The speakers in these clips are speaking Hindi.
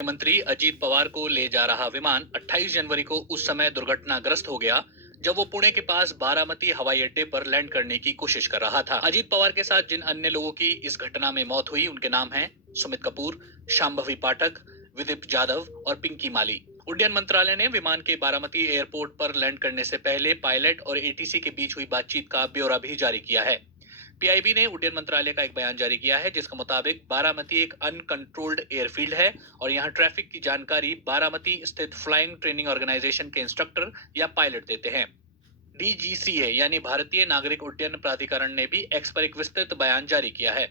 मंत्री अजीत पवार को ले जा रहा विमान 28 जनवरी को उस समय दुर्घटनाग्रस्त हो गया जब वो पुणे के पास बारामती हवाई अड्डे पर लैंड करने की कोशिश कर रहा था। अजीत पवार के साथ जिन अन्य लोगों की इस घटना में मौत हुई उनके नाम हैं सुमित कपूर, शांभवी पाठक, विदीप जाधव और पिंकी माली। उड्डयन मंत्रालय ने विमान के बारामती एयरपोर्ट पर लैंड करने से पहले पायलट और एटीसी के बीच हुई बातचीत का ब्यौरा भी जारी किया है। पीआईबी ने उड्डयन मंत्रालय का एक बयान जारी किया है जिसके मुताबिक बारामती एक अनकंट्रोल्ड एयरफील्ड है और यहाँ ट्रैफिक की जानकारी बारामती स्थित फ्लाइंग ट्रेनिंग ऑर्गेनाइजेशन के इंस्ट्रक्टर या पायलट देते हैं। डीजीसीए यानी भारतीय नागरिक उड्डयन प्राधिकरण ने भी एक्स पर एक विस्तृत बयान जारी किया है।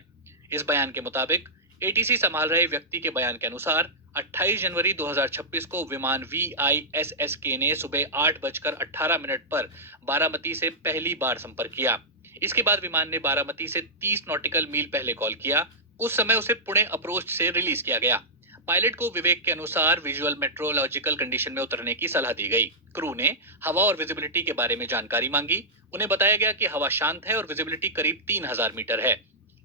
इस बयान के मुताबिक एटीसी संभाल रहे व्यक्ति के बयान के अनुसार 28 जनवरी 2026 को विमान VISSK ने सुबह 8:18 पर बारामती से पहली बार संपर्क किया। इसके बाद विमान ने बारामती से 30 नॉटिकल मील पहले कॉल किया। उस समय उसे पुणे अप्रोच से रिलीज किया गया। पायलट को विवेक के अनुसार विजुअल मेट्रोलॉजिकल कंडीशन में उतरने की सलाह दी गई। क्रू ने हवा और विजिबिलिटी के बारे में जानकारी मांगी। उन्हें बताया गया कि हवा शांत है और विजिबिलिटी करीब 3000 मीटर है।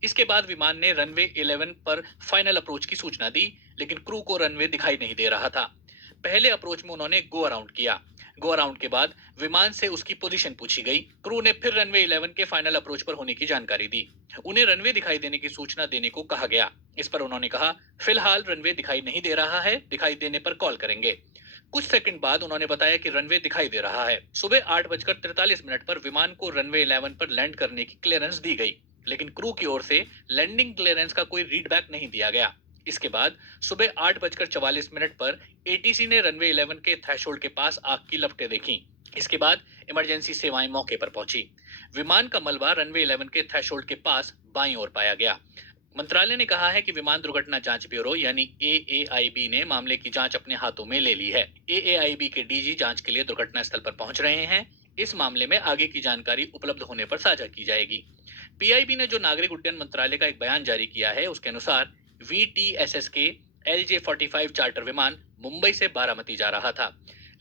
इसके बाद विमान ने रनवे 11 पर फाइनल अप्रोच की सूचना दी, लेकिन क्रू को रनवे दिखाई नहीं दे रहा था। पहले अप्रोच में उन्होंने गो अराउंड किया। गो अराउंड के बाद विमान से उसकी पोजीशन पूछी गई। क्रू ने फिर रनवे 11 के फाइनल अप्रोच पर होने की जानकारी दी। उन्हें रनवे दिखाई देने की सूचना देने को कहा गया। इस पर उन्होंने कहा, फिलहाल रनवे दिखाई नहीं दे रहा है, दिखाई देने पर कॉल करेंगे। कुछ सेकंड बाद उन्होंने बताया कि रनवे दिखाई दे रहा है। सुबह 8:43 पर विमान को रनवे 11 पर लैंड करने की क्लियरेंस दी गई, लेकिन क्रू की ओर से लैंडिंग क्लियरेंस का कोई रीडबैक नहीं दिया गया। इसके बाद सुबह 8:44 पर एटीसी ने रनवे 11 के थ्रेशोल्ड के पास आग की लपटें देखी। इसके बाद इमरजेंसी सेवाएं मौके पर पहुंची। विमान का मलबा रनवे 11 के थ्रेशोल्ड के पास बाईं ओर पाया गया। मंत्रालय ने कहा है कि विमान दुर्घटना जांच ब्यूरो यानी AAIB ने मामले की जांच अपने हाथों में ले ली है। AAIB के डीजी जांच के लिए दुर्घटना स्थल पर पहुंच रहे हैं। इस मामले में आगे की जानकारी उपलब्ध होने पर साझा की जाएगी। पीआईबी ने जो नागरिक उड्डयन मंत्रालय का एक बयान जारी किया है उसके अनुसार VTSSK LJ-45 चार्टर विमान मुंबई से बारामती जा रहा था।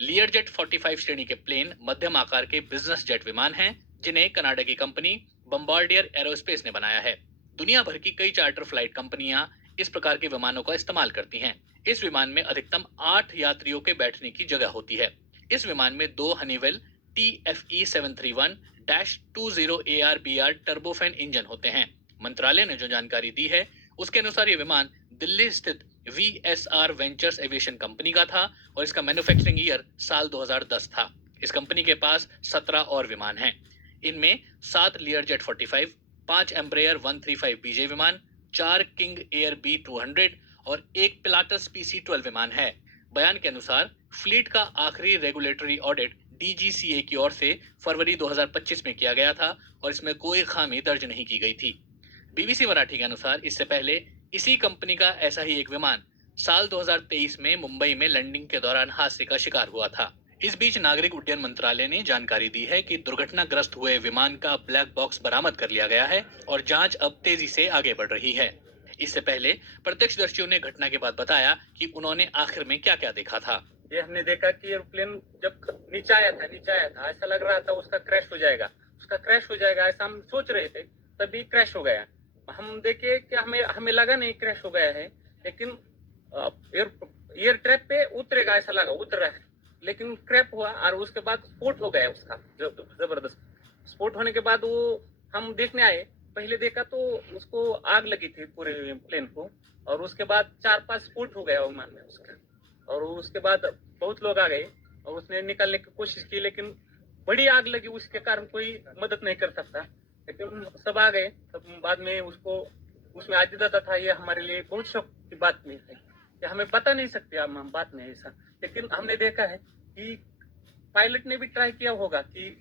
लियरजेट 45 श्रेणी के प्लेन मध्यम आकार के बिजनेस जेट विमान हैं, जिन्हें कनाडा की कंपनी बम्बार्डियर एरोस्पेस ने बनाया है। दुनिया भर की कई चार्टर फ्लाइट कंपनियां इस प्रकार के विमानों का इस्तेमाल करती हैं। इस विमान में अधिकतम 8 यात्रियों के बैठने की जगह होती है। इस विमान में 2 Honeywell TFE 731-20 ARBR turbofan engine होते हैं। मंत्रालय ने जो जानकारी दी है उसके अनुसार ये विमान दिल्ली स्थित VSR वेंचर्स एविएशन कंपनी का था और इसका मैन्युफैक्चरिंग ईयर साल 2010 था। इस कंपनी के पास 17 और विमान हैं। इनमें 7 लियरजेट 45, 5 एम्ब्रेयर 135 BJ विमान, 4 किंग एयर B200 और 1 पिलाटस PC-12 विमान है। बयान के अनुसार फ्लीट का आखिरी रेगुलेटरी ऑडिट DGCA की ओर से फरवरी 2025 में किया गया था और इसमें कोई खामी दर्ज नहीं की गई थी। BBC मराठी के अनुसार इससे पहले इसी कंपनी का ऐसा ही एक विमान साल 2023 में मुंबई में लैंडिंग के दौरान हादसे का शिकार हुआ था। इस बीच नागरिक उड्डयन मंत्रालय ने जानकारी दी है कि दुर्घटनाग्रस्त हुए विमान का ब्लैक बॉक्स बरामद कर लिया गया है और जांच अब तेजी से आगे बढ़ रही है। इससे पहले प्रत्यक्षदर्शियों ने घटना के बाद बताया कि उन्होंने आखिर में क्या-क्या देखा था। ये हमने देखा कि एयरप्लेन जब नीचे आया था ऐसा लग रहा था उसका क्रैश हो जाएगा ऐसा हम सोच रहे थे, तभी क्रैश हो गया। हम देखे कि हमें लगा नहीं क्रैश हो गया है, लेकिन एयर ट्रैप पे उतरेगा ऐसा लगा, उतर रहा है, लेकिन क्रैप हुआ और उसके बाद स्फोट हो गया उसका जबरदस्त। स्फोट होने के बाद वो हम देखने आए, पहले देखा तो उसको आग लगी थी पूरे प्लेन को, और उसके बाद 4-5 स्फोट हो गया विमान में उसका। और उसके बाद बहुत लोग आ गए और उसने निकलने की कोशिश की, लेकिन बड़ी आग लगी, उसके कारण कोई मदद नहीं कर सकता। लेकिन सब आ गए, तब बाद में उसको उसमें आजीदाता था। ये हमारे लिए बहुत शौक की बात नहीं है कि हमें बता नहीं सकते हम बात में ऐसा, लेकिन हमने देखा है कि पायलट ने भी ट्राई किया होगा कि